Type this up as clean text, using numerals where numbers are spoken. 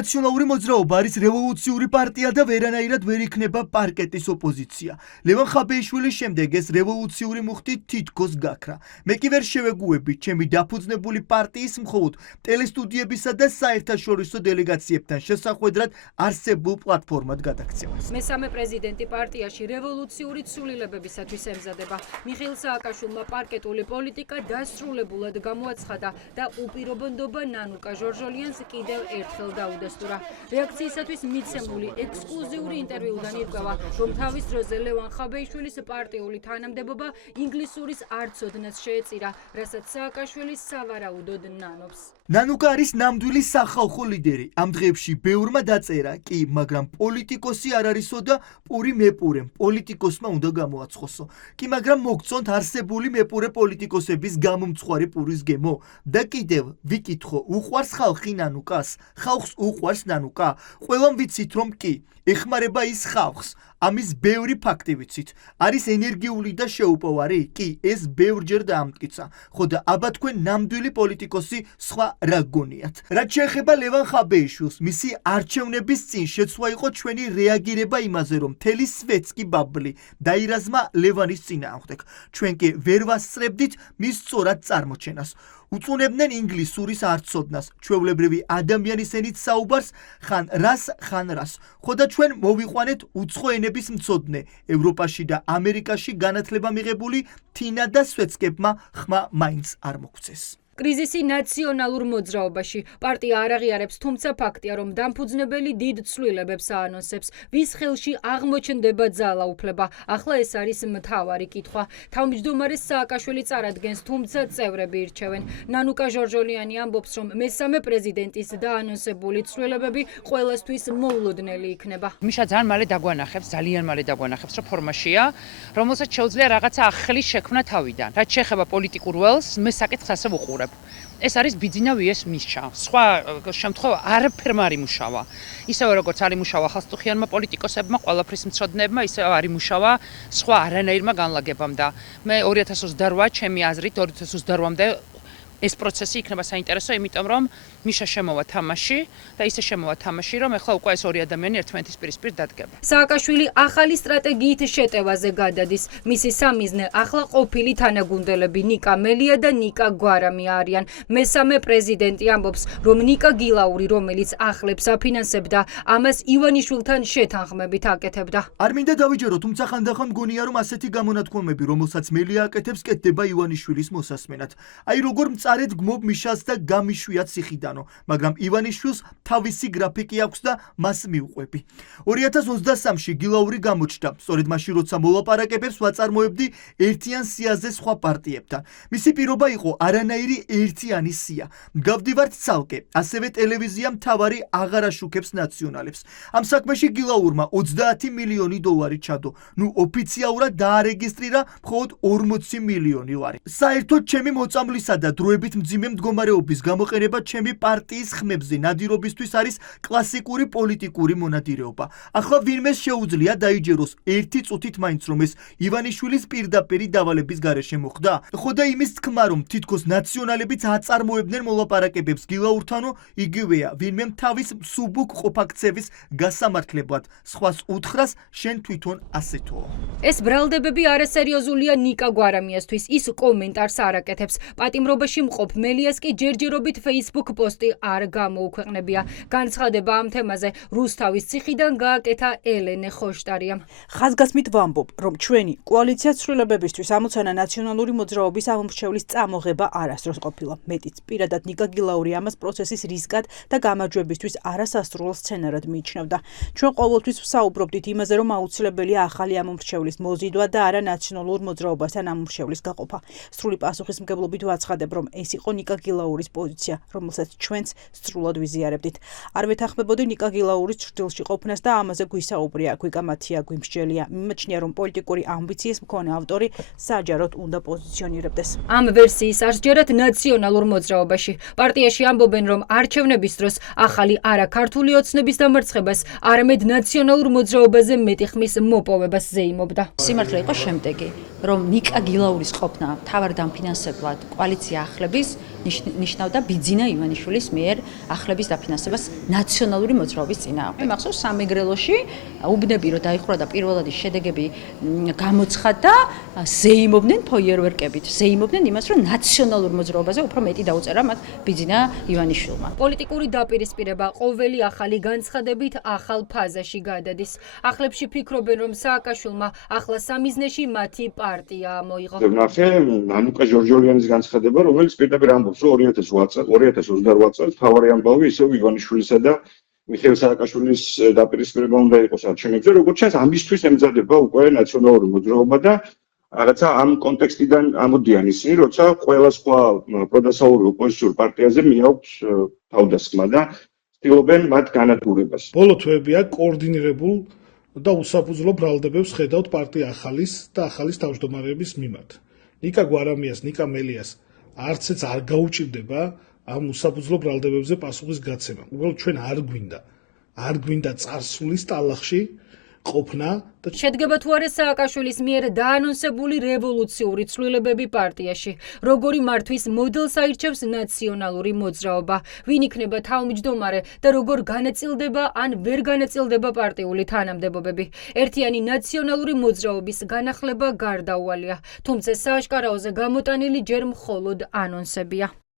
ნაციონალური მოძრაობა არის რევოლუციური პარტია და ვერანაირად ვერ იქნება პარკეტის ოპოზიცია. ლევან ხაბეიშვილის შემდეგ ეს რევოლუციური მუხტი თითქოს გაქრა. მე კი ვერ შევეგუებით ჩემი დაფუძნებული პარტიის მხოლოდ ტელესტუდიებისა და საერთაშორისო დელეგაციებთან შესახვედრად არსებულ პლატფორმად გადაქცევას. მესამე პრეზიდენტი პარტიაში რევოლუციური ცვლილებებისათვის ემზადება. მიხეილ სააკაშვილმა პარკეტული პოლიტიკა დასრულებულად გამოაცხადა და უპირობნდობა ნანუკა ჟორჟოლიანს კიდევ ერთხელ დაუდასტურა. რეაქციისათვის მიცემული ექსკლუზიური ინტერვიუდან ირკვევა, რომ თავის დროზე ლევან ხაბეიშვილის პარტიული თანამდებობა ინგლისურის არ ცოდნას შეეწირა, რასაც სააკაშვილი სავარაუდოდ ნანობს. ნანუკა არის ნამდვილი სახალხო ლიდერი. ამ დღეებში ბევრმა დაწერა კი, მაგრამ პოლიტიკოსი არ არისო და პური მეპურემ პოლიტიკოსმა უნდა გამოაცხოსო. კი, მაგრამ მოგწონთ არსებული მეპურე პოლიტიკოსების გამომცხვარი პურის გემო და კიდევ ვიკითხო, უყვარს ხალხი ნანუკას? ხალხს უყვარს ნანუკა? ყველამ ვიცით, რომ კი, ეხმარება ის ხალხს. ამის ბევრი ფაქტი ვიცით. არის ენერგიული და შეუპოვარი? კი, ეს ბევრჯერ დაამტკიცა. ხო და აბა თქვენ ნამდვილი პოლიტიკოსი სხვა რა გონიათ? რაც შეეხება ლევან ხაბეიშვილს, მისი არჩევნების წინ შეცვლა იყო ჩვენი რეაგირება იმაზე, რომ მთელი სვეტსკი ბაბლი დაირაზმა ლევანის წინააღმდეგ. ჩვენ კი ვერ ვასწრებდით მის სწორად წარმოჩენას. უწუნებდნენ ინგლისურის არცოდნას, ჩვეულებრივი ადამიანის ენით საუბარს, ხან რას. ხო და ჩვენ მოვიყვანეთ უცხო ენების მცოდნე, ევროპაში და ამერიკაში განათლება მიღებული თინა და სვეტსკებმა ხმა მაინც არ მოგცეს. კრიზისი ნაციონალურ მოძრაობაში. პარტია არ აღიარებს, თუმცა ფაქტია, რომ დამფუძნებელი დიდ ცვლილებებს აანონსებს. ვის ხელში აღმოჩნდება ძალაუფლება? ახლა ეს არის მთავარი კითხვა. თავმჯდომარე სააკაშვილი წარადგენს, თუმცა წევრები ირჩევენ. ნანუკა ჟორჟოლიანი ამბობს, რომ მესამე პრეზიდენტის დაანონსებული ცვლილებები ყველასთვის მოულოდნელი იქნება. მიშა ძალიან მალე დაგვანახებს, რომ ფორმაშია, რომელსაც შეუძლია რაღაცა ახალი შექმნა თავიდან. რაც შეეხება პოლიტიკურ ველს, მე საკითხს ასე ვუყურებ. ეს არის ბიძინა ვიეს მიშა. სხვა შემთხვევა არაფერმა არ იმუშავა. ისევე როგორც არ იმუშავა ხალხსტუხიანმა პოლიტიკოსებმა, ყველაფრის მცოდნეებმა, ისევე არ იმუშავა სხვა არანაირმა განლაგებამ და მე 2028 ჩემი აზრით 2028-მდე ეს პროცესი იქნება საინტერესო, იმიტომ რომ მიშა შემოვა თამაში და ისე შემოვა თამაში, რომ ეხლა უკვე ეს ორი ადამიანი ერთმანეთის პირისპირ დადგება. სააკაშვილი ახალი სტრატეგიით შეტევაზე გადადის. მისი სამიზნე ახლა ყოფილი თანაგუნდელები ნიკა მელია და ნიკა გვარამი არიან. მესამე პრეზიდენტი ამბობს, რომ ნიკა გილაური, რომელიც ახლებს აფინანსებდა, ამას ივანიშვილთან შეთანხმებით აკეთებდა. არ მინდა დავიჯერო, თუმცა ხანდახან მგონია, რომ ასეთი გამონათქვამები, რომელსაც მელია აკეთებს, კეთდება ივანიშვილის მოსასმენად. აი როგორ მწარედ გმობ მიშას და გამიშვიათ ციხიდანო, მაგრამ ივანიშვილს თავისი გრაფიკი აქვს და მას მიუყვები. 2023-ში გილაური გამოჩნდა, სწორედ მაშინ როცა მოლაპარაკებებს ვაწარმოებდი ერთიან სიაზე სხვა პარტიებთან. მისი პირობა იყო არანაირი ერთიანი სია. გავდივართ ცალკე, ასევე ტელევიზია მთავარი აღარ აშუქებს ნაციონალებს. ამ საქმეში გილაურმა 30 მილიონი დოლარი ჩადო. ოფიციალურად დაარეგისტრირა მხოლოდ 40 მილიონი ლარი. საერთოდ ჩემი მოწამვლისა და დროებით მძიმე მდგომარეობის გამოყენება ჩემი პარტიის ხმებზე ნადირობისთვის არის კლასიკური პოლიტიკური მონადირეობა. ახლა ვინმეს შეუძლია დაიჯეროს ერთი წუთით მაინც რომ ეს ივანიშვილის პირდაპირი დავალების გარეშე მოხდა? ხო და იმის თქმა რომ თითქოს ნაციონალებიც აწარმოებდნენ მოლაპარაკებებს გილაურთანო, იგივეა ვინმე თავის მსუბუქ ყოფაქცევის გასამართლებლად სხვას უთხრას შენ თვითონ ასეთოო. ეს ბრალდებები არასერიოზულია ნიკა გვარამიასთვის. ის კომენტარს არ აკეთებს. პატიმრობაში მყოფ მელიას კი ჯერჯერობით Facebook პოსტი არ გამოუქვეყნებია. განცხადება ამ თემაზე რუსთავის ციხიდან გააკეთა ელენე ხოშტარიამ. ხაზგასმით ვამბობ, რომ ჩვენი კოალიცია ცვლილებებისთვის ამოცანა ნაციონალური მოძრაობის ამომრჩევლის წამოღება არასდროს ყოფილა. მეტიც პირადად ნიკა გილაური ამას პროცესის რისკად და გამარჯვებისთვის არასასრულ სცენარად მიიჩნევდა. ჩვენ ყოველთვის ვსაუბრობდით იმაზე, რომ აუცილებელია ახალი ამომრჩევლის მოზიდვა და არა ნაციონალურ მოძრაობასთან ამომრჩევლის გაყოფა. სრული პასუხისმგებლობით ვაცხადებ, რომ ეს იყო ნიკა გილაურის პოზიცია, რომელსაც ჩვენც სრულად ვიზიარებდით. არ ვეთანხმებოდი ნიკა გილაურის ჩრდილში ყოფნას და ამაზე გვისაუბრია, გვიგამათია, გვიმსჯელია. მიმაჩნია, რომ პოლიტიკური ამბიციის მქონე ავტორი საჯაროდ უნდა პოზიციონირებდეს. ამ ვერსიის არსჯერად ნაციონალურ მოძრაობაში. პარტიაში ამბობენ, რომ არჩევნების დროს ახალი არა ქართული ოცნების დამარცხებას, არამედ ნაციონალურ მოძრაობაზე მეტი ხმის მოპოვებას ზეიმობდა. სიმართლე იყო შემდეგი, რომ ნიკა გილაურის ყოფნა მთავარ დამფინანსებლად კოალიცია ახლებდა ახლების ნიშნავდა ბიძინა ივანიშვილის მიერ ახლების დაფინანსებას ნაციონალური მოძრაობის წინააღმდეგ. მახსოვს სამეგრელოში უბნები რომ დაიხურა და პირველად ის შედეგები გამოცხადდა, ზეიმობდნენ ფოიერვერკებით, ზეიმობდნენ იმას, რომ ნაციონალურ მოძრაობაზე უფრო მეტი დაუწერა მათ ბიძინა ივანიშვილმა. პოლიტიკური დაპირისპირება ყოველი ახალი განცხადებით ახალ ფაზაში გადადის. ახლებში ფიქრობენ, რომ სააკაშვილმა ახლა სამიზნეში მათი პარტია მოიღო. ნახე ნანუკა ჟორჟოლიანის განცხადება, რომელიც პირდაპირ ამბობს, რომ 2028 წელს თავარი ამბავი ისევ ივანიშვილისა და მიხეილ სააკაშვილის დაპირისპირება უნდა იყოს არჩევნებზე, როგორც ჩანს, ამისთვის ემზადება უკვე ნაციონალური მოძრაობა და რაღაცა ამ კონტექსტიდან ამოდიან ისინი, როცა ყველა სხვა პროდასაური ოპოზიციურ პარტიაზე მიაქვს თავდასხმა და ცდილობენ მათ განადგურებას. ბოლო თვეებია კოორდინირებულ და უსაფუძვლო ბრალდებებს ხედავთ პარტია ახალის და ახალის თავმჯდომარეების მიმართ. ნიკა გვარამიას, ნიკა მელიას არცეც არ გაუჭირდება ამ უსაფუძვლო ბრალდებებზე პასუხის გაცემა. უბრალოდ ჩვენ არ გვინდა წარსულის ტალახში ყოფნა და შედგება თუ არა სააკაშვილის მიერ დაანონსებული რევოლუციური ცვლილებები პარტიაში, როგორი მართვის მოდელს აირჩევს ნაციონალური მოძრაობა, ვინ იქნება თავმჯდომარე და როგორ განაწილდება ან ვერ განაწილდება პარტიული თანამდებობები. ერთიანი ნაციონალური მოძრაობის განახლება გარდაუვალია, თუმცა სააშკარაოზე გამოტანილი ჯერ მხოლოდ ანონსებია.